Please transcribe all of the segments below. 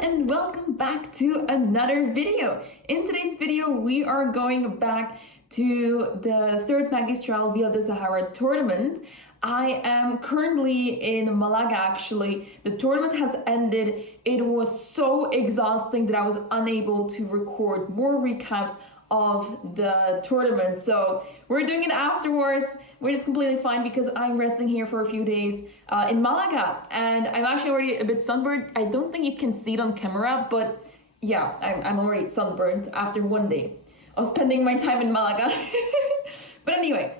and welcome back to another video. In today's video, we are going back to the third Magistral via the Zahara tournament. I am currently in Malaga actually. The tournament has ended. It was so exhausting that I was unable to record more recaps of the tournament. So we're doing it afterwards, which is completely fine because I'm resting here for a few days in Malaga. And I'm actually already a bit sunburned. I don't think you can see it on camera, but yeah, I'm already sunburned after one day of spending my time in Malaga. But anyway,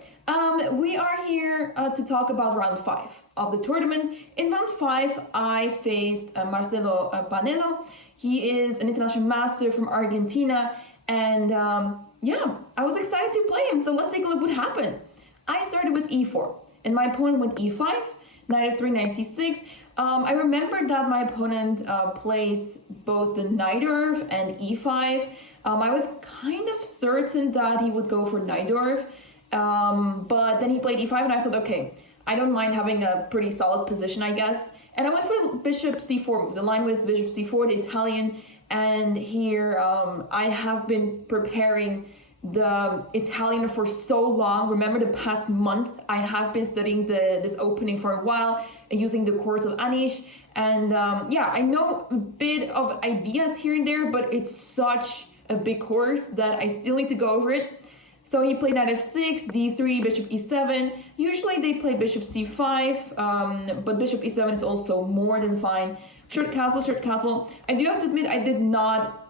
we are here to talk about round 5 of the tournament. In round 5, I faced Marcelo Panelo. He is an international master from Argentina. And yeah, I was excited to play him. So let's take a look what happened. I started with e4 and my opponent went e5, knight f3, knight c6. I remember that my opponent plays both the knight dwarf and e5. I was kind of certain that he would go for knight dwarf, but then he played e5 and I thought, okay, I don't mind having a pretty solid position, I guess. And I went for the bishop c4 move, the line with bishop c4, the Italian. And here I have been preparing the Italian for so long. Remember the past month, I have been studying this opening for a while using the course of Anish. And yeah, I know a bit of ideas here and there, but it's such a big course that I still need to go over it. So he played knight f6, d3, bishop e7. Usually they play bishop c5, but bishop e7 is also more than fine. Short castle, short castle. I do have to admit I did not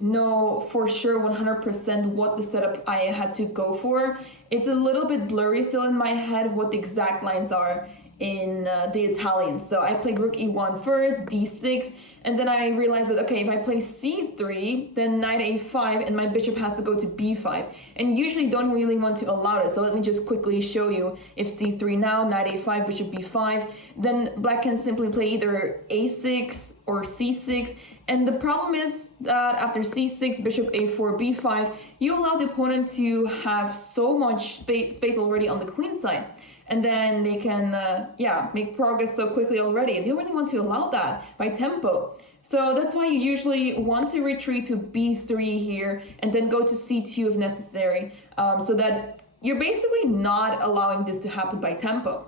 know for sure 100% what the setup I had to go for. It's a little bit blurry still in my head what the exact lines are in the Italian. So I played rook e1 first, d6, and then I realized that, okay, if I play c3, then knight a5, and my bishop has to go to b5. And usually don't really want to allow it. So let me just quickly show you. If c3 now, knight a5, bishop b5, then black can simply play either a6 or c6. And the problem is that after c6, bishop a4, b5, you allow the opponent to have so much space already on the queen side. And then they can, yeah, make progress so quickly already. They don't really want to allow that by tempo. So that's why you usually want to retreat to b3 here and then go to c2 if necessary, so that you're basically not allowing this to happen by tempo.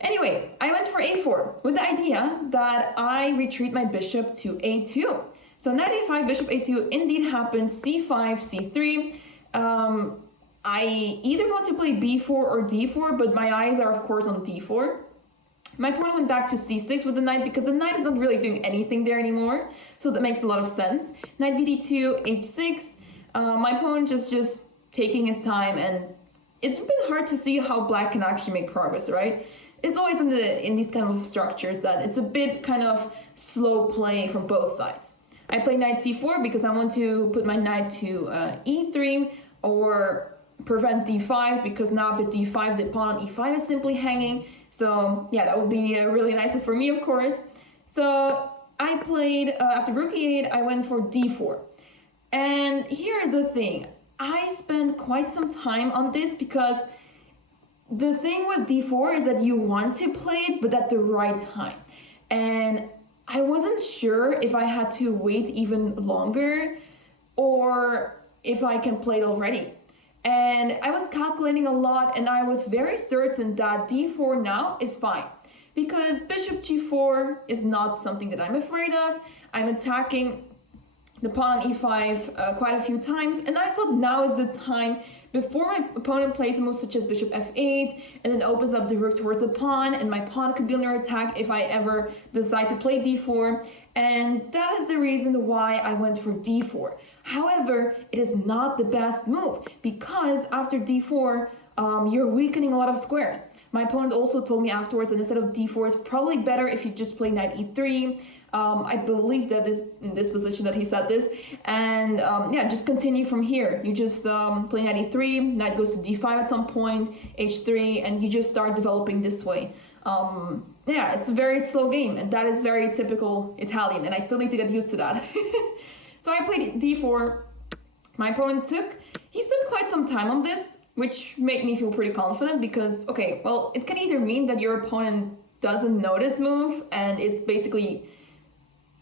Anyway, I went for a4 with the idea that I retreat my bishop to a2. So knight a5, bishop a2 indeed happened, c5, c3. I either want to play b4 or d4, but my eyes are of course on d4. My opponent went back to c6 with the knight because the knight is not really doing anything there anymore. So that makes a lot of sense. Knight bd2, h6. My opponent just taking his time, and it's a bit hard to see how black can actually make progress, right? It's always in these kind of structures that it's a bit kind of slow play from both sides. I play knight c4 because I want to put my knight to e3 or prevent d5, because now after d5 the pawn on e5 is simply hanging. So yeah, that would be really nice for me, of course. So I played after rook e8, I went for d4. And here's the thing, I spent quite some time on this because the thing with d4 is that you want to play it, but at the right time. And I wasn't sure if I had to wait even longer or if I can play it already. And I was calculating a lot, and I was very certain that d4 now is fine, because bishop g4 is not something that I'm afraid of. I'm attacking the pawn on e5 quite a few times, and I thought now is the time before my opponent plays moves such as bishop f8 and then opens up the rook towards the pawn, and my pawn could be under attack if I ever decide to play d4. And that is the reason why I went for d4. However, it is not the best move because after d4, you're weakening a lot of squares. My opponent also told me afterwards that instead of d4, it's probably better if you just play knight e3. I believe that in this position that he said this, and yeah, just continue from here. You just play knight e3, knight goes to d5 at some point, h3, and you just start developing this way. Yeah, it's a very slow game, and that is very typical Italian, and I still need to get used to that. So I played d4. My opponent he spent quite some time on this, which made me feel pretty confident because, okay, well, it can either mean that your opponent doesn't know this move and it's basically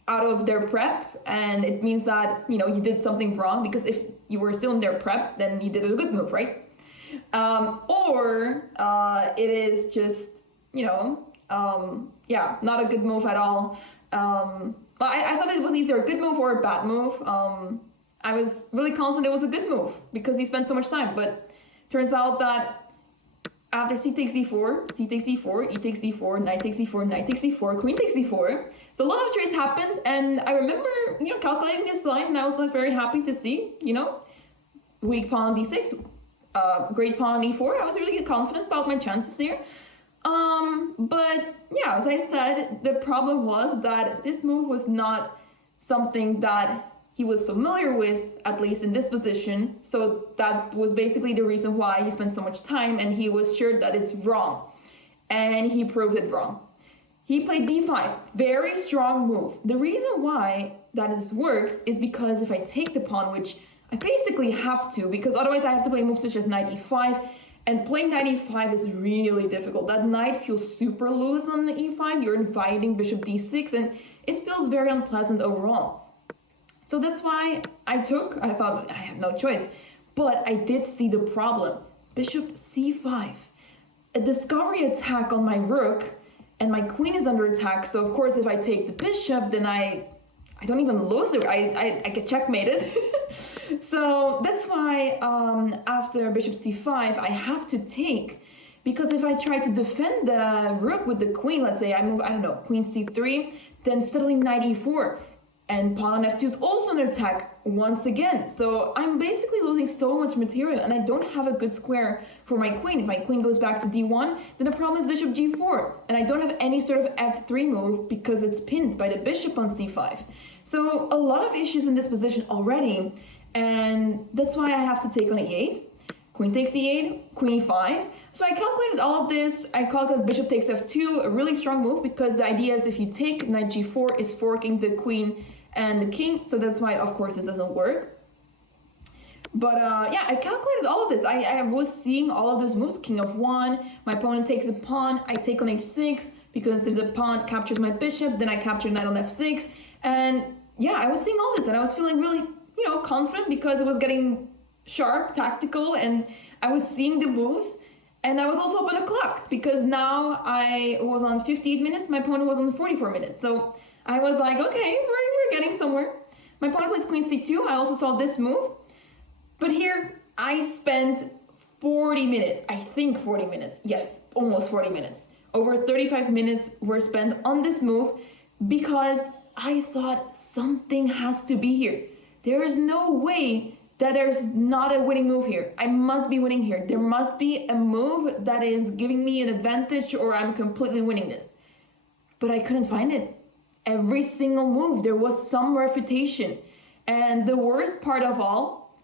out of their prep, and it means that, you know, you did something wrong, because if you were still in their prep, then you did a good move, right? Or it is just, you know, yeah, not a good move at all. But I thought it was either a good move or a bad move. I was really confident it was a good move because he spent so much time, but turns out that after c takes d4, c takes d4, e takes d4, knight takes d4, knight takes d4, queen takes d4. So a lot of trades happened, and I remember, you know, calculating this line, and I was like very happy to see, you know, weak pawn on d6, great pawn on e4. I was really confident about my chances here. But yeah, as I said, the problem was that this move was not something that he was familiar with, at least in this position. So that was basically the reason why he spent so much time, and he was sure that it's wrong. And he proved it wrong. He played d5, very strong move. The reason why that this works is because if I take the pawn, which I basically have to, because otherwise I have to play a move such as knight e5, and playing knight e5 is really difficult. That knight feels super loose on the e5, you're inviting bishop d6, and it feels very unpleasant overall. So that's why I thought I had no choice. But I did see the problem. Bishop c5. A discovery attack on my rook, and my queen is under attack. So of course, if I take the bishop, then I don't even lose it. I get checkmated. So that's why after bishop c5, I have to take, because if I try to defend the rook with the queen, let's say I move, I don't know, queen c3, then suddenly knight e4, and pawn on f2 is also under attack once again. So I'm basically losing so much material, and I don't have a good square for my queen. If my queen goes back to d1, then the problem is bishop g4, and I don't have any sort of f3 move because it's pinned by the bishop on c5. So a lot of issues in this position already, and that's why I have to take on e8. Queen takes e8, queen e5. So I calculated all of this. I calculated bishop takes f2, a really strong move, because the idea is if you take knight g4 is forking the queen and the king. So that's why, of course, this doesn't work. But yeah, I calculated all of this. I was seeing all of those moves. King of 1, my opponent takes a pawn, I take on h6, because if the pawn captures my bishop, then I capture knight on f6. And yeah, I was seeing all this, and I was feeling really, you know, confident, because it was getting sharp, tactical, and I was seeing the moves. And I was also up on the clock, because now I was on 58 minutes, my opponent was on 44 minutes. So I was like, okay, we're getting somewhere. My opponent plays queen c2, I also saw this move. But here, I spent 40 minutes, I think 40 minutes, yes, almost 40 minutes. Over 35 minutes were spent on this move, because I thought something has to be here. There is no way that there's not a winning move here. I must be winning here. There must be a move that is giving me an advantage, or I'm completely winning this. But I couldn't find it. Every single move, there was some refutation. And the worst part of all,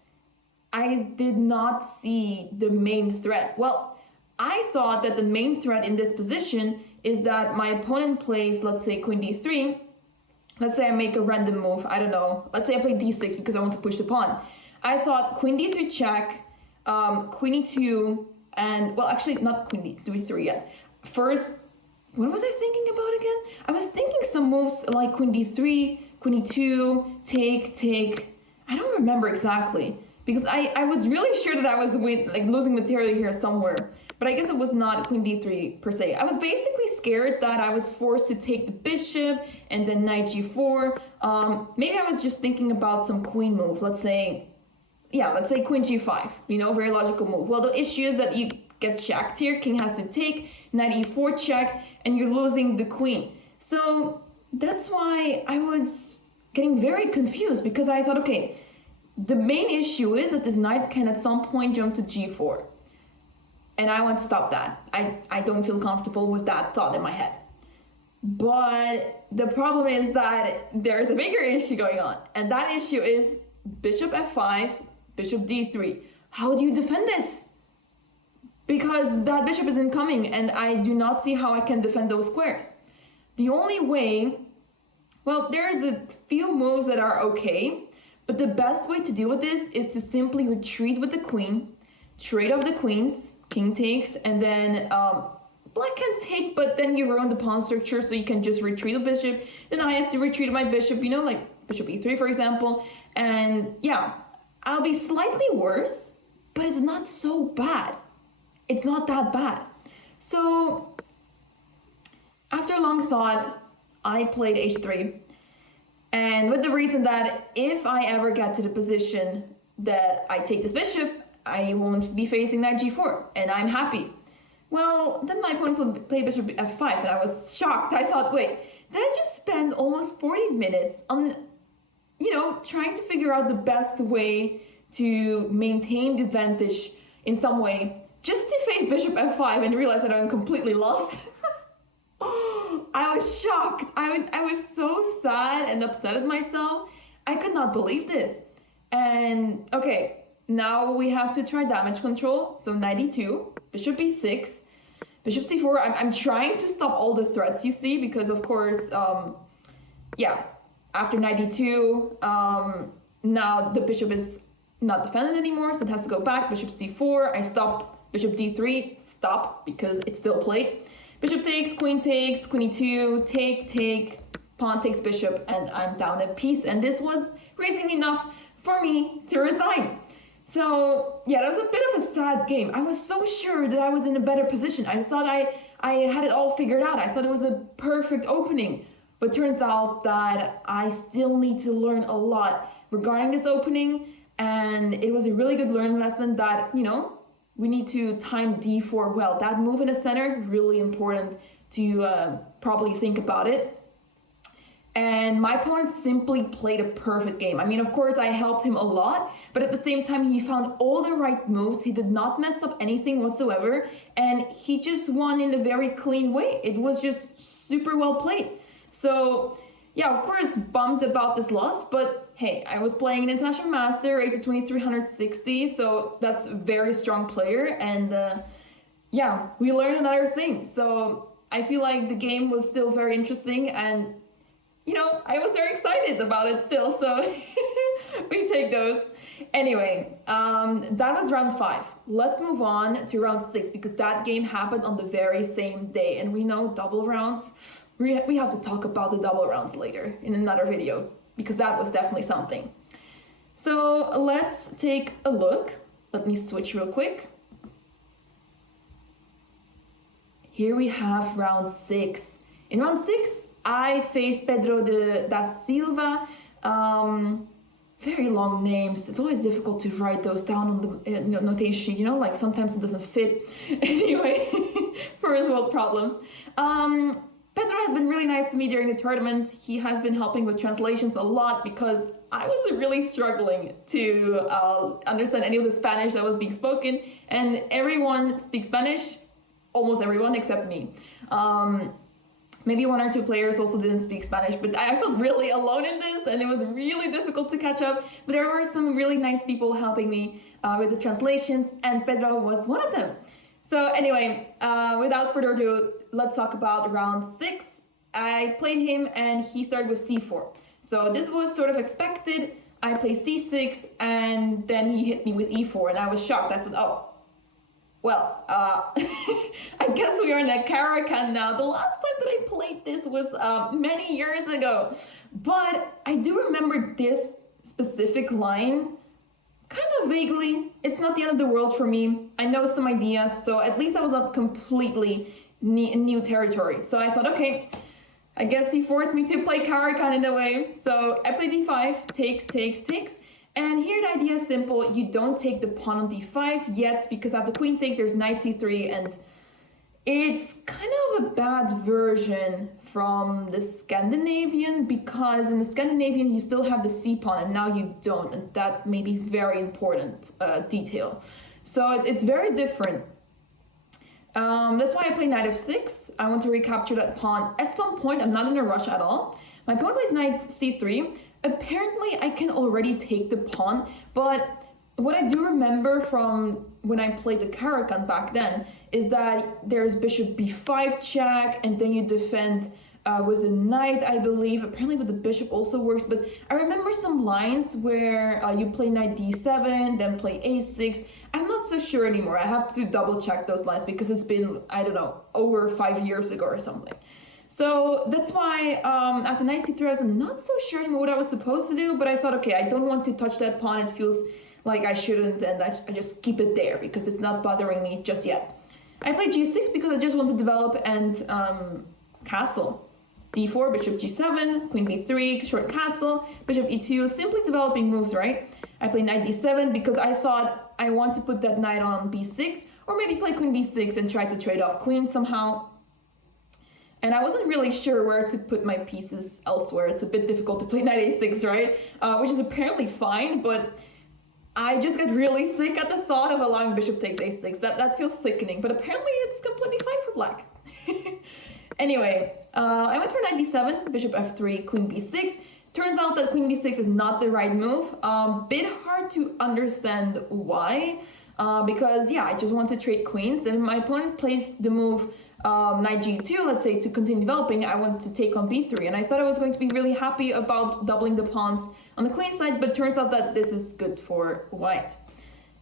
I did not see the main threat. Well, I thought that the main threat in this position is that my opponent plays, let's say, queen d3. Let's say I make a random move, I don't know. Let's say I play d6 because I want to push the pawn. I thought queen d3 check, queen e2, and, well, actually not queen d3 yet. First, what was I thinking about again? I was thinking some moves like queen d3, queen e2, take. I don't remember exactly, because I was really sure that I was losing material here somewhere. But I guess it was not queen d3 per se. I was basically scared that I was forced to take the bishop and then knight g4. Maybe I was just thinking about some queen move. Let's say queen g5, you know, very logical move. Well, the issue is that you get checked here. King has to take, knight e4 check, and you're losing the queen. So that's why I was getting very confused, because I thought, okay, the main issue is that this knight can at some point jump to g4. And I want to stop that. I don't feel comfortable with that thought in my head. But the problem is that there's a bigger issue going on. And that issue is bishop f5, bishop d3. How do you defend this? Because that bishop is incoming, and I do not see how I can defend those squares. The only way, well, there's a few moves that are okay, but the best way to deal with this is to simply retreat with the queen, trade off the queens, king takes, and then black can take, but then you ruin the pawn structure, so you can just retreat a bishop. Then I have to retreat my bishop, you know, like bishop e3, for example. And yeah, I'll be slightly worse, but it's not so bad. It's not that bad. So after a long thought, I played h3. And with the reason that if I ever get to the position that I take this bishop, I won't be facing knight g4, and I'm happy. Well, then my opponent played bishop f5, and I was shocked. I thought, wait, did I just spend almost 40 minutes on, you know, trying to figure out the best way to maintain the advantage in some way, just to face bishop f5 and realize that I'm completely lost? I was shocked. I was so sad and upset at myself. I could not believe this. And okay, now we have to try damage control. So knight e2, bishop e6, bishop c4. I'm trying to stop all the threats, you see, because of course, yeah, after knight e2, now the bishop is not defended anymore, so it has to go back. Bishop c4, I stop. Bishop d3, stop, because it's still played. Bishop takes, queen e2, take, pawn takes bishop, and I'm down a piece. And this was reason enough for me to resign. So yeah, that was a bit of a sad game. I was so sure that I was in a better position. I thought I had it all figured out. I thought it was a perfect opening. But turns out that I still need to learn a lot regarding this opening. And it was a really good learning lesson that, you know, we need to time d4 well. That move in the center, really important to probably think about it. And my opponent simply played a perfect game. I mean, of course, I helped him a lot, but at the same time, he found all the right moves. He did not mess up anything whatsoever, and he just won in a very clean way. It was just super well played. So yeah, of course, bummed about this loss, but hey, I was playing an international master, rated 2360, so that's a very strong player, and yeah, we learned another thing. So I feel like the game was still very interesting, and you know, I was very excited about it still, so we take those. Anyway, that was round 5. Let's move on to round 6, because that game happened on the very same day, and we know double rounds. We have to talk about the double rounds later in another video, because that was definitely something. So let's take a look. Let me switch real quick. Here we have round 6. In round 6, I faced Pedro da Silva. Very long names. It's always difficult to write those down on the notation, you know, like sometimes it doesn't fit. Anyway, first world problems. Pedro has been really nice to me during the tournament. He has been helping with translations a lot, because I was really struggling to understand any of the Spanish that was being spoken, and everyone speaks Spanish, almost everyone except me. Maybe 1 or 2 players also didn't speak Spanish, but I felt really alone in this, and it was really difficult to catch up. But there were some really nice people helping me with the translations, and Pedro was one of them. So anyway, without further ado, let's talk about round 6. I played him, and he started with c4. So this was sort of expected. I played c6, and then he hit me with e4, and I was shocked. I thought, oh, well, I guess we are in a Caracan now. The last time that I played this was many years ago. But I do remember this specific line kind of vaguely. It's not the end of the world for me. I know some ideas, so at least I was not completely in new territory. So I thought, okay, I guess he forced me to play Caracan in a way. So I played d5, takes. And here the idea is simple. You don't take the pawn on d5 yet, because after queen takes, there's knight c3, and it's kind of a bad version from the Scandinavian, because in the Scandinavian you still have the c pawn, and now you don't, and that may be very important detail. So it's very different. That's why I play knight f6. I want to recapture that pawn at some point. I'm not in a rush at all. My opponent plays knight c3. Apparently I can already take the pawn, but what I do remember from when I played the Caracan back then is that there's bishop b5 check, and then you defend with the knight, I believe. Apparently with the bishop also works, but I remember some lines where you play knight d7, then play a6. I'm not so sure anymore. I have to double check those lines because it's been, I don't know, over 5 years ago or something. So that's why after knight c3 I was not so sure anymore what I was supposed to do, but I thought, okay, I don't want to touch that pawn. It feels like I shouldn't, and I just keep it there because it's not bothering me just yet. I played g6 because I just want to develop and castle. d4, bishop g7, queen b3, short castle, bishop e2, simply developing moves, right? I played knight d7 because I thought I want to put that knight on b6, or maybe play queen b6 and try to trade off queen somehow. And I wasn't really sure where to put my pieces elsewhere. It's a bit difficult to play knight a6, right? Which is apparently fine, but I just got really sick at the thought of allowing bishop takes a6. That feels sickening, but apparently it's completely fine for black. Anyway, I went for knight d7, bishop f3, queen b6. Turns out that queen b6 is not the right move. Bit hard to understand why, because yeah, I just want to trade queens, and my opponent plays the move knight g2, let's say, to continue developing. I want to take on b3, and I thought I was going to be really happy about doubling the pawns on the queen side, but turns out that this is good for white.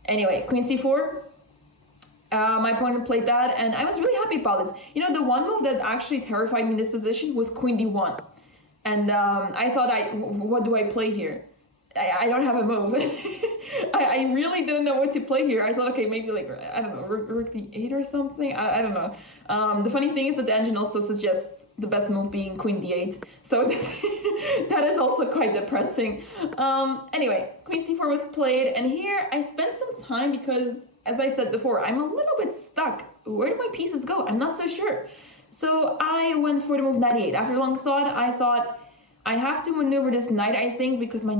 Anyway, queen c4. My opponent played that, and I was really happy about this. You know, the one move that actually terrified me in this position was queen d1. And I thought, what do I play here? I don't have a move. I really didn't know what to play here. I thought, okay, maybe like, I don't know, rook d8 or something. I don't know. The funny thing is that the engine also suggests the best move being queen d8. So that is also quite depressing. Anyway, queen c4 was played, and here I spent some time because, as I said before, I'm a little bit stuck. Where do my pieces go? I'm not so sure. So I went for the move knight e8. After long thought, I thought I have to maneuver this knight, I think, because my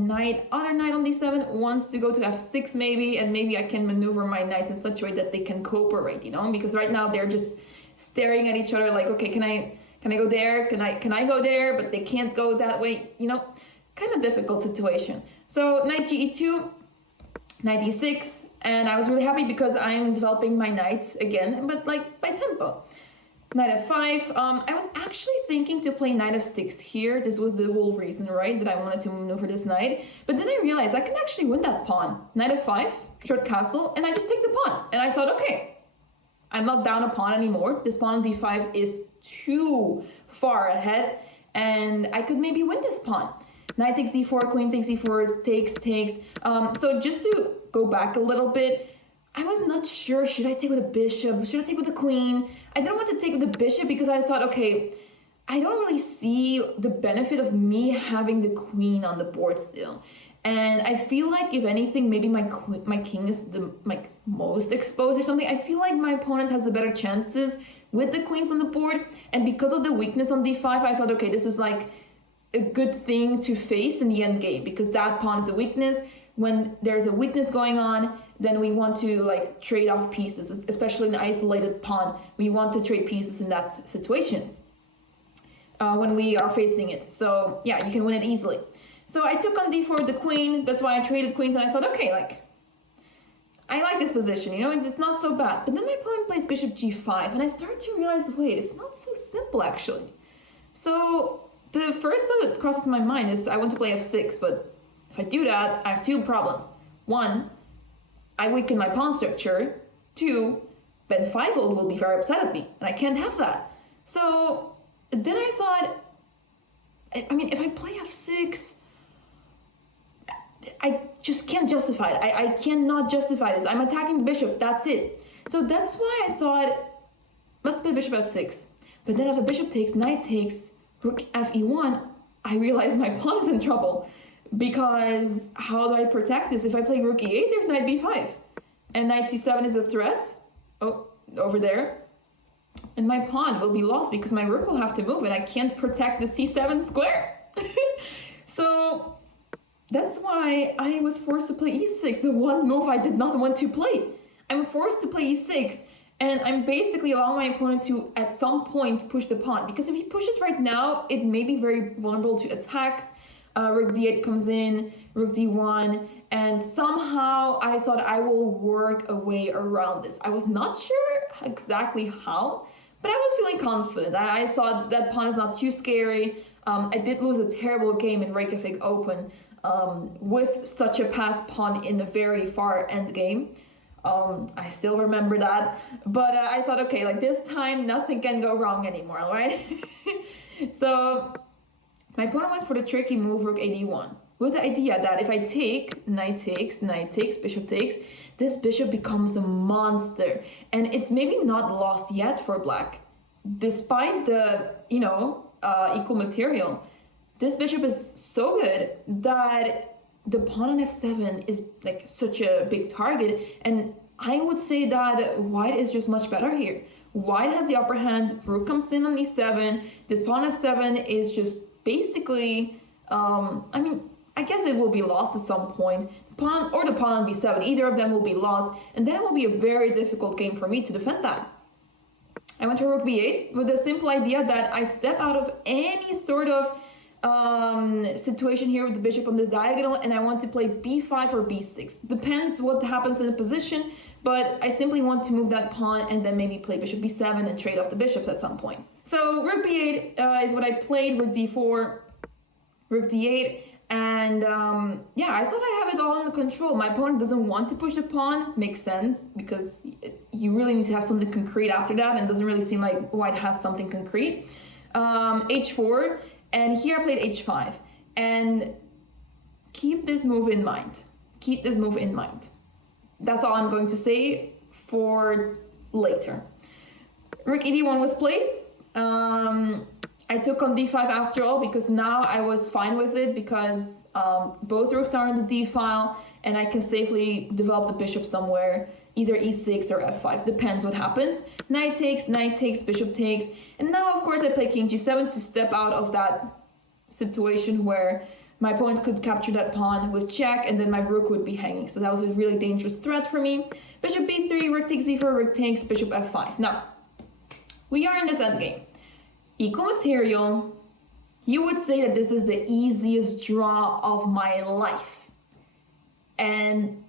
other knight on d7 wants to go to f6 maybe, and maybe I can maneuver my knights in such a way that they can cooperate, you know? Because right now they're just staring at each other like, okay, can I go there? Can I go there? But they can't go that way, you know? Kind of difficult situation. So knight ge2, knight d6, and I was really happy because I'm developing my knights again, but like by tempo. Knight f5. I was actually thinking to play knight f6 here. This was the whole reason, right, that I wanted to maneuver this knight. But then I realized I can actually win that pawn. Knight f5, short castle, and I just take the pawn. And I thought, okay, I'm not down a pawn anymore. This pawn on d5 is too far ahead, and I could maybe win this pawn. Knight takes d4, queen takes d4, takes. So just to go back a little bit, I was not sure, should I take with a bishop? Should I take with a queen? I didn't want to take with the bishop because I thought, okay, I don't really see the benefit of me having the queen on the board still. And I feel like, if anything, maybe my king is the most exposed or something. I feel like my opponent has the better chances with the queens on the board. And because of the weakness on d5, I thought, okay, this is like a good thing to face in the end game, because that pawn is a weakness. When there's a weakness going on, then we want to like trade off pieces, especially an isolated pawn. We want to trade pieces in that situation when we are facing it. So yeah, you can win it easily. So I took on d4 the queen. That's why I traded queens, and I thought, okay, like, I like this position, you know, it's not so bad. But then my opponent plays bishop g5, and I started to realize, wait, it's not so simple actually. So the first thought that crosses my mind is I want to play f6, but if I do that, I have two problems. One, I weaken my pawn structure. Two, Ben Feigold will be very upset at me, and I can't have that. So then I thought, I mean, if I play f6, I just can't justify it. I cannot justify this. I'm attacking the bishop, that's it. So that's why I thought, let's play bishop f6. But then if the bishop takes, knight takes, rook fe1, I realize my pawn is in trouble. Because how do I protect this? If I play rook e8, there's knight b5. And knight c7 is a threat. Oh, over there. And my pawn will be lost because my rook will have to move, and I can't protect the c7 square. So that's why I was forced to play e6, the one move I did not want to play. I'm forced to play e6, and I'm basically allowing my opponent to, at some point, push the pawn. Because if he pushes it right now, it may be very vulnerable to attacks. Rook d8 comes in, rook d1, and somehow I thought I will work a way around this. I was not sure exactly how, But I was feeling confident. I thought that pawn is not too scary. I did lose a terrible game in Reykjavik Open with such a passed pawn in the very far end game. I still remember that. But I thought, okay, like this time nothing can go wrong anymore, right? So my opponent went for the tricky move rook ad1 with the idea that if I take, knight takes, bishop takes, this bishop becomes a monster. And it's maybe not lost yet for black. Despite the, equal material, this bishop is so good that the pawn on f7 is like such a big target. And I would say that white is just much better here. White has the upper hand, rook comes in on e7, this pawn f7 is just basically, I guess it will be lost at some point. The pawn on b7, either of them will be lost, and then it will be a very difficult game for me to defend that. I went to rook b8 with the simple idea that I step out of any sort of situation here with the bishop on this diagonal, and I want to play b5 or b6. Depends what happens in the position, but I simply want to move that pawn and then maybe play bishop b7 and trade off the bishops at some point. So rook b8 is what I played, rook d4, rook d8, and I thought I have it all under control. My opponent doesn't want to push the pawn, makes sense, because you really need to have something concrete after that, and it doesn't really seem like white has something concrete. H4, and here I played h5, and keep this move in mind. Keep this move in mind. That's all I'm going to say for later. Rook ed1 was played. I took on d5 after all because now I was fine with it because both rooks are in the d file and I can safely develop the bishop somewhere, either e6 or f5, depends what happens. Knight takes, bishop takes, and now of course I play king g7 to step out of that situation where my opponent could capture that pawn with check and then my rook would be hanging. So that was a really dangerous threat for me. Bishop b3, rook takes e4, rook takes, bishop f5. Now, we are in this endgame. Equal material, you would say that this is the easiest draw of my life. And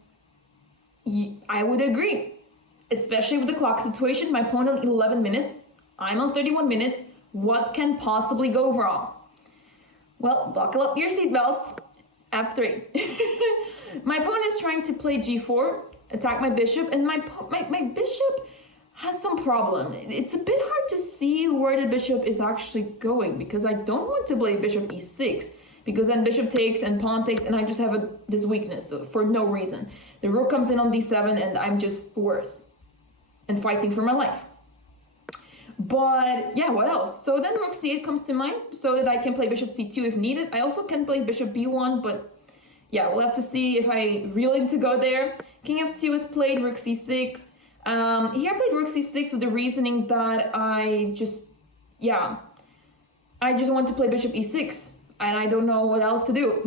I would agree, especially with the clock situation. My opponent on 11 minutes, I'm on 31 minutes. What can possibly go wrong? Well, buckle up your seatbelts. F3. My opponent is trying to play g4, attack my bishop, and my bishop has some problem. It's a bit hard to see where the bishop is actually going because I don't want to play bishop e6 because then bishop takes and pawn takes and I just have this weakness for no reason. The rook comes in on d7 and I'm just worse and fighting for my life. But yeah, what else? So then rook c8 comes to mind so that I can play bishop c2 if needed. I also can play bishop b1, but yeah, we'll have to see if I really need to go there. King f2 is played, rook c6. Here I played rook c6 with the reasoning that I just want to play bishop e6 and I don't know what else to do.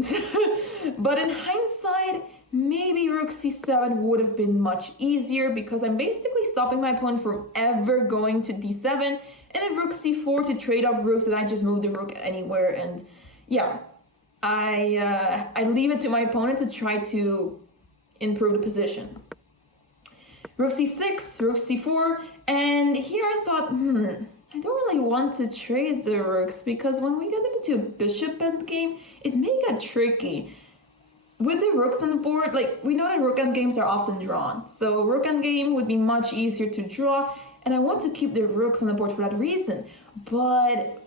But in hindsight, maybe rook c7 would have been much easier because I'm basically stopping my opponent from ever going to d7, and if rook c4 to trade off rooks and I just move the rook anywhere, and yeah, I leave it to my opponent to try to improve the position. Rook c6, rook c4, and here I thought, I don't really want to trade the rooks because when we get into bishop endgame, it may get tricky. With the rooks on the board, like we know that rook endgames are often drawn, so rook endgame would be much easier to draw, and I want to keep the rooks on the board for that reason. But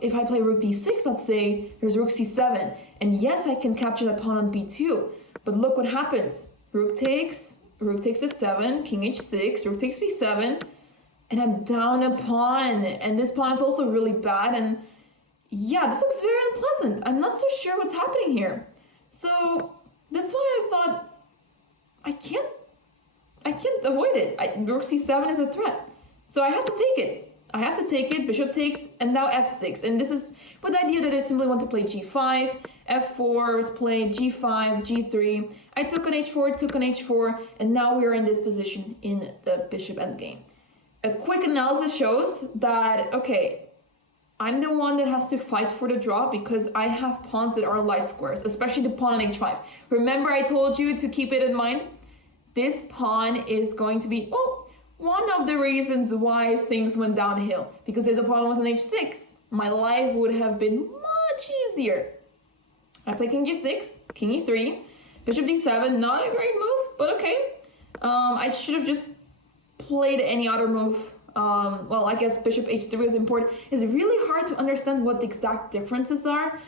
if I play rook d6, let's say, there's rook c7, and yes, I can capture that pawn on b2, but look what happens. Rook takes f7, king h6, rook takes b7, and I'm down a pawn, and this pawn is also really bad, and yeah, this looks very unpleasant. I'm not so sure what's happening here. So that's why I thought I can't avoid it. Rook c7 is a threat, so I have to take it. Bishop takes, and now f6, and this is with the idea that I simply want to play g5. f4 was played, g5, g3. I took on h4, and now we are in this position in the bishop endgame. A quick analysis shows that, okay, I'm the one that has to fight for the draw because I have pawns that are light squares, especially the pawn on h5. Remember I told you to keep it in mind? This pawn is going to be, one of the reasons why things went downhill. Because if the pawn was on h6, my life would have been much easier. I play king g6, king e3, bishop d7, not a great move, but okay. I should have just played any other move. Well, I guess bishop h3 is important. It's really hard to understand what the exact differences are.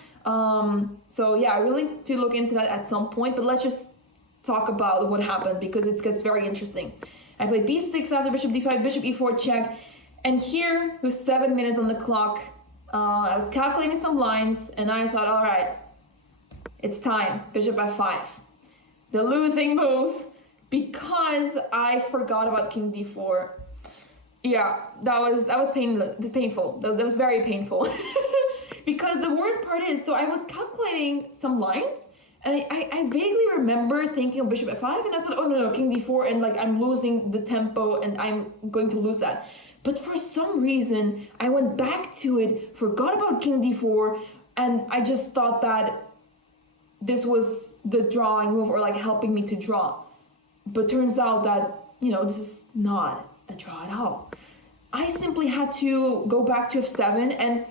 So yeah, I really need to look into that at some point, but let's just talk about what happened because it gets very interesting. I played b6 after bishop d5, bishop e4 check, and here with 7 minutes on the clock, I was calculating some lines and I thought, all right, it's time, bishop f5. The losing move, because I forgot about king d4. Yeah, that was painful. That was very painful. Because the worst part is, so I was calculating some lines, and I vaguely remember thinking of bishop f5, and I thought, oh no, king d4, and like I'm losing the tempo, and I'm going to lose that. But for some reason, I went back to it, forgot about king d4, and I just thought that this was the drawing move, or like helping me to draw. But turns out that, this is not a draw at all. I simply had to go back to f7, and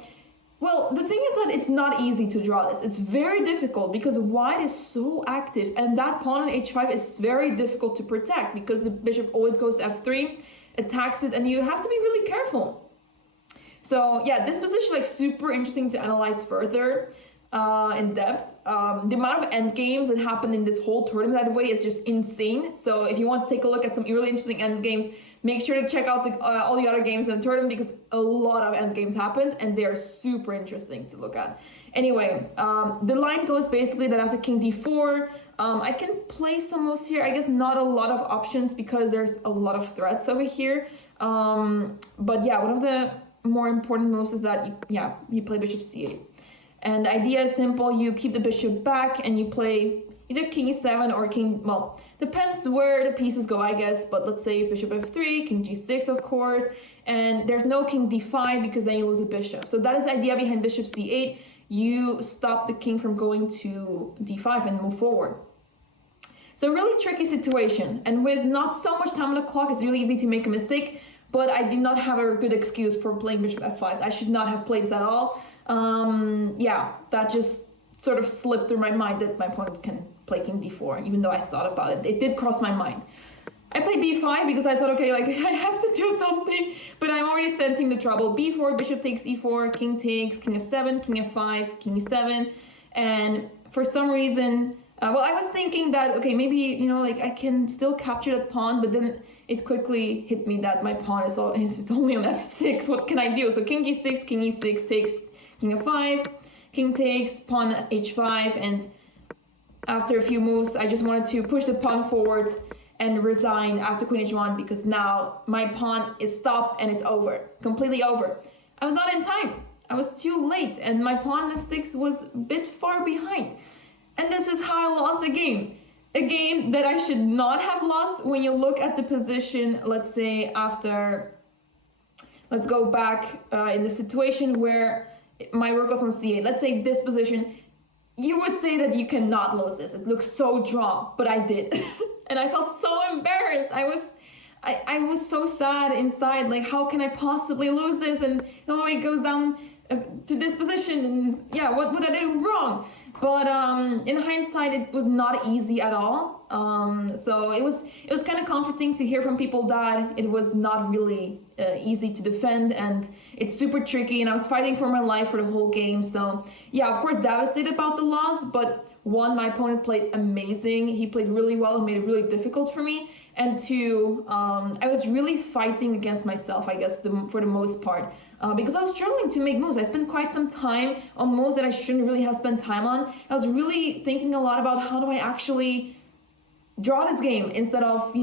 well, the thing is that it's not easy to draw this. It's very difficult because white is so active, and that pawn on h5 is very difficult to protect because the bishop always goes to f3, attacks it, and you have to be really careful. So yeah, this position like super interesting to analyze further in depth. The amount of endgames that happened in this whole tournament, that way, is just insane. So if you want to take a look at some really interesting endgames, make sure to check out all the other games in the tournament because a lot of endgames happened and they are super interesting to look at. Anyway, the line goes basically that after king d4, I can play some moves here. I guess not a lot of options because there's a lot of threats over here. But yeah, one of the more important moves is that you play bishop c8. And the idea is simple. You keep the bishop back and you play either king e7 or king, well, depends where the pieces go, I guess, but let's say bishop f3, king g6, of course, and there's no king d5 because then you lose a bishop. So that is the idea behind bishop c8. You stop the king from going to d5 and move forward. So a really tricky situation, and with not so much time on the clock, it's really easy to make a mistake, but I do not have a good excuse for playing bishop f5. I should not have played this at all. Yeah, that just sort of slipped through my mind that my opponent can play king d4, even though I thought about it. It did cross my mind. I played b5 because I thought, okay, like I have to do something, but I'm already sensing the trouble. b4, bishop takes e4, king takes, king f7, king f5, king e7, and for some reason, well, I was thinking that, okay, maybe, like I can still capture that pawn, but then it quickly hit me that my pawn is only on f6. What can I do? So king g6, king e6 takes, king f5, king takes, pawn h5, and after a few moves, I just wanted to push the pawn forward and resign after queen h1 because now my pawn is stopped and it's over, completely over. I was not in time. I was too late, and my pawn f6 was a bit far behind. And this is how I lost a game. A game that I should not have lost when you look at the position, let's say after, let's go back in the situation where my rook was on c8. Let's say this position, you would say that you cannot lose this. It looks so drawn, but I did. And I felt so embarrassed. I was so sad inside, like how can I possibly lose this? And it goes down to this position, and yeah, what did I do wrong? But in hindsight, it was not easy at all. So it was kind of comforting to hear from people that it was not really easy to defend, and it's super tricky, and I was fighting for my life for the whole game. So yeah, of course, devastated about the loss, but one, my opponent played amazing. He played really well and made it really difficult for me. And two, I was really fighting against myself, I guess, for the most part. Because I was struggling to make moves. I spent quite some time on moves that I shouldn't really have spent time on. I was really thinking a lot about how do I actually draw this game instead of,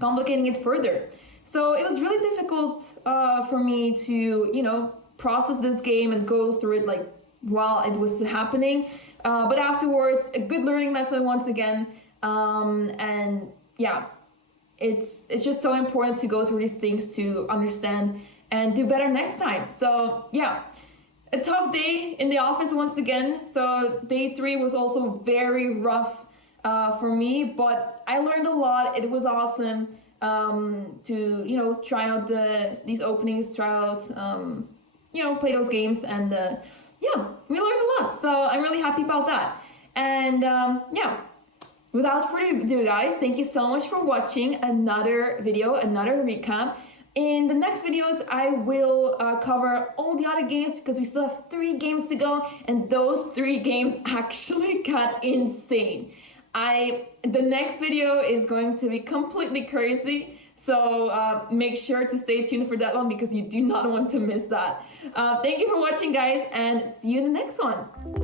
complicating it further. So it was really difficult for me to, process this game and go through it like while it was happening. But afterwards, a good learning lesson once again. And yeah, it's just so important to go through these things to understand and do better next time. So yeah, a tough day in the office once again. So day 3 was also very rough for me, but I learned a lot. It was awesome. to, you know, try out these openings, try out, you know, play those games, and yeah, we learned a lot. So I'm really happy about that. And yeah, without further ado, guys, thank you so much for watching another video, another recap. In the next videos, I will cover all the other games because we still have 3 games to go, and those 3 games actually got insane. The next video is going to be completely crazy, so make sure to stay tuned for that one because you do not want to miss that. Thank you for watching, guys, and see you in the next one.